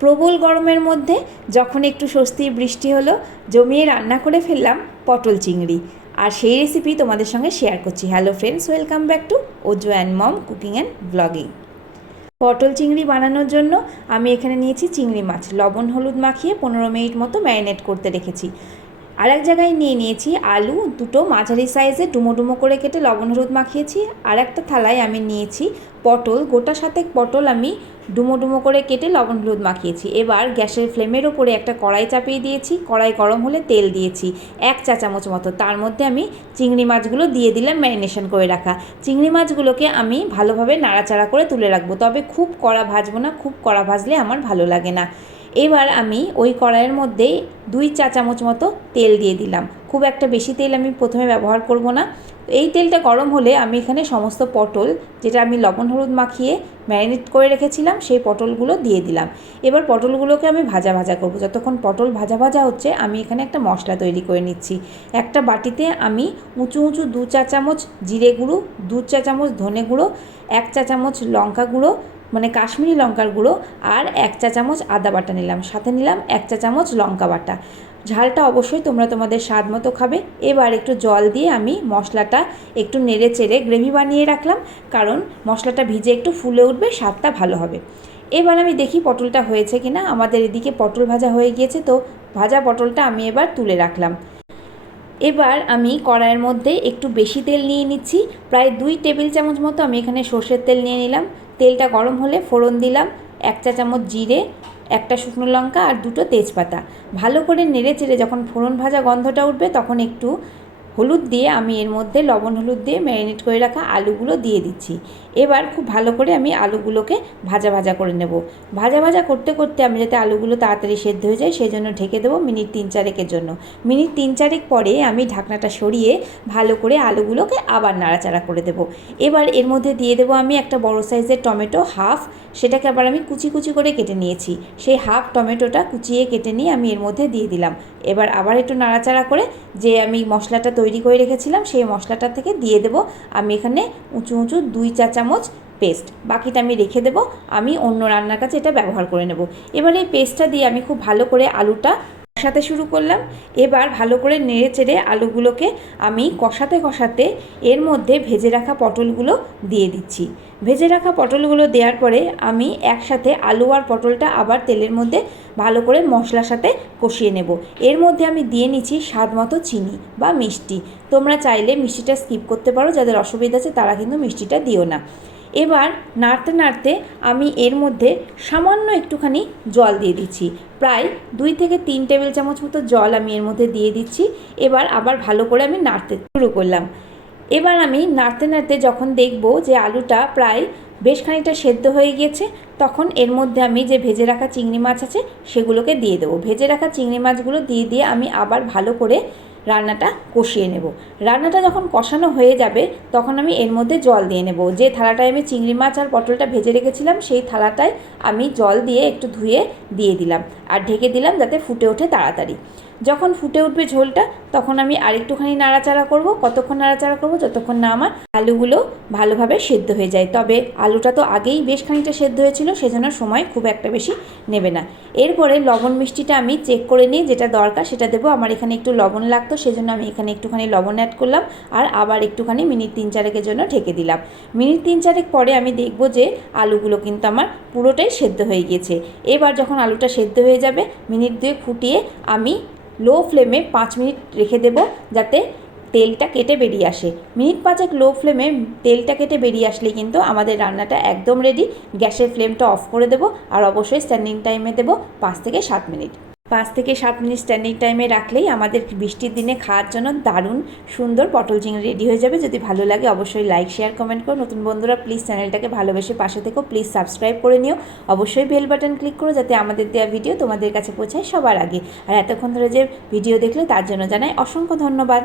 প্রবল গরমের মধ্যে যখন একটু স্বস্তির বৃষ্টি হলো, জমিয়ে রান্না করে ফেললাম পটল চিংড়ি। আর সেই রেসিপি তোমাদের সঙ্গে শেয়ার করছি। Hello friends, welcome back to Ojo and mom cooking and blogging. পটল চিংড়ি বানানোর জন্য আমি এখানে নিয়েছি চিংড়ি মাছ, লবণ হলুদ মাখিয়ে 15 মিনিট মতো ম্যারিনেট করতে রেখেছি। আর এক জায়গায় নিয়েছি আলু দুটো মাঝারি সাইজে ডুমো ডুমো করে কেটে লবণ হলুদ মাখিয়েছি। আর একটা থালায় আমি নিয়েছি পটল, গোটা 7 পটল আমি ডুমো ডুমো করে কেটে লবণ হলুদ মাখিয়েছি। এবার গ্যাসের ফ্লেমের ওপরে একটা কড়াই চাপিয়ে দিয়েছি। কড়াই গরম হলে তেল দিয়েছি 1 চা চামচ মতো। তার মধ্যে আমি চিংড়ি মাছগুলো দিয়ে দিলাম, ম্যারিনেশন করে রাখা চিংড়ি মাছগুলোকে আমি ভালোভাবে নাড়াচাড়া করে তুলে রাখবো, তবে খুব কড়া ভাজবো না, খুব কড়া ভাজলে আমার ভালো লাগে না। এবার আমি ওই কড়াইয়ের মধ্যে 2 চা চামচ মতো তেল দিয়ে দিলাম। খুব একটা বেশি তেল আমি প্রথমে ব্যবহার করব না। এই তেলটা গরম হলে আমি এখানে সমস্ত পটল, যেটা আমি লবণ হলুদ মাখিয়ে ম্যারিনেট করে রেখেছিলাম, সেই পটলগুলো দিয়ে দিলাম। এবার পটলগুলোকে আমি ভাজা ভাজা করব। যতক্ষণ পটল ভাজা ভাজা হচ্ছে আমি এখানে একটা মশলা তৈরি করে নিচ্ছি। একটা বাটিতে আমি উঁচু 2 চা চামচ জিরে গুঁড়ো, 2 চা চামচ ধনে গুঁড়ো, 1 চা চামচ লঙ্কা গুঁড়ো মানে কাশ্মীরি লঙ্কার গুঁড়ো, আর 1 চা চামচ আদা বাটা নিলাম, সাথে নিলাম 1 চা চামচ লঙ্কা বাটা। ঝালটা অবশ্যই তোমরা তোমাদের স্বাদ মতো খাবে। এবার একটু জল দিয়ে আমি মশলাটা একটু নেড়ে চেড়ে গ্রেভি বানিয়ে রাখলাম, কারণ মশলাটা ভিজে একটু ফুলে উঠবে, স্বাদটা ভালো হবে। এবার আমি দেখি পটলটা হয়েছে কিনা। আমাদের এদিকে পটল ভাজা হয়ে গিয়েছে, তো ভাজা পটলটা আমি এবার তুলে রাখলাম। এবার আমি কড়াইয়ের মধ্যে একটু বেশি তেল নিয়ে নিচ্ছি, প্রায় 2 টেবিল চামচ মতো আমি এখানে সর্ষের তেল নিয়ে নিলাম। তেলটা গরম হলে ফোড়ন দিলাম 1 চা চামচ জিরে, একটা শুকনো লঙ্কা আর 2টো তেজপাতা। ভালো করে নেড়ে চেড়ে যখন ফোড়ন ভাজা গন্ধটা উঠবে তখন একটু হলুদ দিয়ে আমি এর মধ্যে লবণ হলুদ দিয়ে ম্যারিনেট করে রাখা আলুগুলো দিয়ে দিচ্ছি। এবার খুব ভালো করে আমি আলুগুলোকে ভাজা ভাজা করে নেব। ভাজা ভাজা করতে করতে আমি যাতে আলুগুলো তাড়াতাড়ি সেদ্ধ হয়ে যায় সেই জন্য ঢেকে দেবো মিনিট 3-4 জন্য। মিনিট 3-4 পরে আমি ঢাকনাটা সরিয়ে ভালো করে আলুগুলোকে আবার নাড়াচাড়া করে দেবো। এবার এর মধ্যে দিয়ে দেবো আমি একটা বড় সাইজের টমেটো হাফ, সেটাকে আবার আমি কুচি কুচি করে কেটে নিয়েছি। সেই হাফ টমেটোটা কুচিয়ে কেটে নিয়ে আমি এর মধ্যে দিয়ে দিলাম। এবার আবার একটু নাড়াচাড়া করে যে আমি মশলাটা তৈরি করে রেখেছিলাম সেই মশলাটা থেকে দিয়ে দেবো আমি এখানে উঁচু 2 চা চামচ পেস্ট। বাকিটা আমি রেখে দেবো, আমি অন্য রান্নার কাছে এটা ব্যবহার করে নেব। এবার এই পেস্টটা দিয়ে আমি খুব ভালো করে আলুটা কষাতে শুরু করলাম। এবার ভালো করে নেড়ে চেড়ে আলুগুলোকে আমি কষাতে কষাতে এর মধ্যে ভেজে রাখা পটলগুলো দিয়ে দিচ্ছি। ভেজে রাখা পটলগুলো দেওয়ার পরে আমি একসাথে আলু আর পটলটা আবার তেলের মধ্যে ভালো করে মশলার সাথে কষিয়ে নেব। এর মধ্যে আমি দিয়ে নিচ্ছি স্বাদ মতো চিনি বা মিষ্টি। তোমরা চাইলে মিষ্টিটা স্কিপ করতে পারো, যাদের অসুবিধা আছে তারা কিন্তু মিষ্টিটা দিও না। এবার নাড়তে নাড়তে আমি এর মধ্যে সামান্য একটুখানি জল দিয়ে দিচ্ছি, প্রায় 2 থেকে 3 টেবিল চামচ মতো জল আমি এর মধ্যে দিয়ে দিচ্ছি। এবার আবার ভালো করে আমি নাড়তে শুরু করলাম। এবার আমি নাড়তে নাড়তে যখন দেখব যে আলুটা প্রায় বেশ খানিকটা সেদ্ধ হয়ে গিয়েছে, তখন এর মধ্যে আমি যে ভেজে রাখা চিংড়ি মাছ আছে সেগুলোকে দিয়ে দেবো। ভেজে রাখা চিংড়ি মাছগুলো দিয়ে আমি আবার ভালো করে রান্নাটা কষিয়ে নেব। রান্নাটা যখন কষানো হয়ে যাবে তখন আমি এর মধ্যে জল দিয়ে নেব। যে থালাটায় আমি চিংড়ি মাছ আর পটলটা ভেজে রেখেছিলাম সেই থালাটায় আমি জল দিয়ে একটু ধুয়ে দিয়ে দিলাম আর ঢেকে দিলাম যাতে ফুটে ওঠে তাড়াতাড়ি। যখন ফুটে উঠবে ঝোলটা তখন আমি আরেকটুখানি নাড়াচাড়া করব। কতক্ষণ নাড়াচাড়া করব? যতক্ষণ না আমার আলুগুলো ভালোভাবে সেদ্ধ হয়ে যায়। তবে আলুটা তো আগেই বেশ খানিকটা সেদ্ধ হয়েছিল, সেজন্য সময় খুব একটা বেশি নেবে না। এরপরে লবণ মিষ্টিটা আমি চেক করে নিই, যেটা দরকার সেটা দেবো। আমার এখানে একটু লবণ লাগতো, সেজন্য আমি এখানে একটুখানি লবণ অ্যাড করলাম আর আবার একটুখানি মিনিট 3-4 জন্য ঢেকে দিলাম। মিনিট 3-4 পরে আমি দেখব যে আলুগুলো কিন্তু আমার পুরোটাই সেদ্ধ হয়ে গিয়েছে। এবার যখন আলুটা সেদ্ধ হয়ে যাবে মিনিট 2 ফুটিয়ে আমি লো ফ্লেমে 5 মিনিট রেখে দেব যাতে তেলটা কেটে বেরিয়ে আসে। মিনিট 5 লো ফ্লেমে তেলটা কেটে বেরিয়ে আসলে কিন্তু আমাদের রান্নাটা একদম রেডি। গ্যাসের ফ্লেমটা অফ করে দেবো আর অবশ্যই স্ট্যান্ডিং টাইমে দেবো 5 থেকে 7 মিনিট। 5 থেকে 7 মিনিট স্ট্যান্ডিং টাইমে রাখলেই আমাদের বৃষ্টির দিনে খাওয়ার জন্য দারুণ সুন্দর পটল চিংড়ি রেডি হয়ে যাবে। যদি ভালো লাগে অবশ্যই লাইক শেয়ার কমেন্ট করো। নতুন বন্ধুরা প্লিজ চ্যানেলটাকে ভালোবেসে পাশে থেকো, প্লিজ সাবস্ক্রাইব করে নিও। অবশ্যই বেল বাটন ক্লিক করো যাতে আমাদের দেওয়া ভিডিও তোমাদের কাছে পৌঁছায় সবার আগে। আর এতক্ষণ ধরে যে ভিডিও দেখলে তার জন্য জানাই অসংখ্য ধন্যবাদ।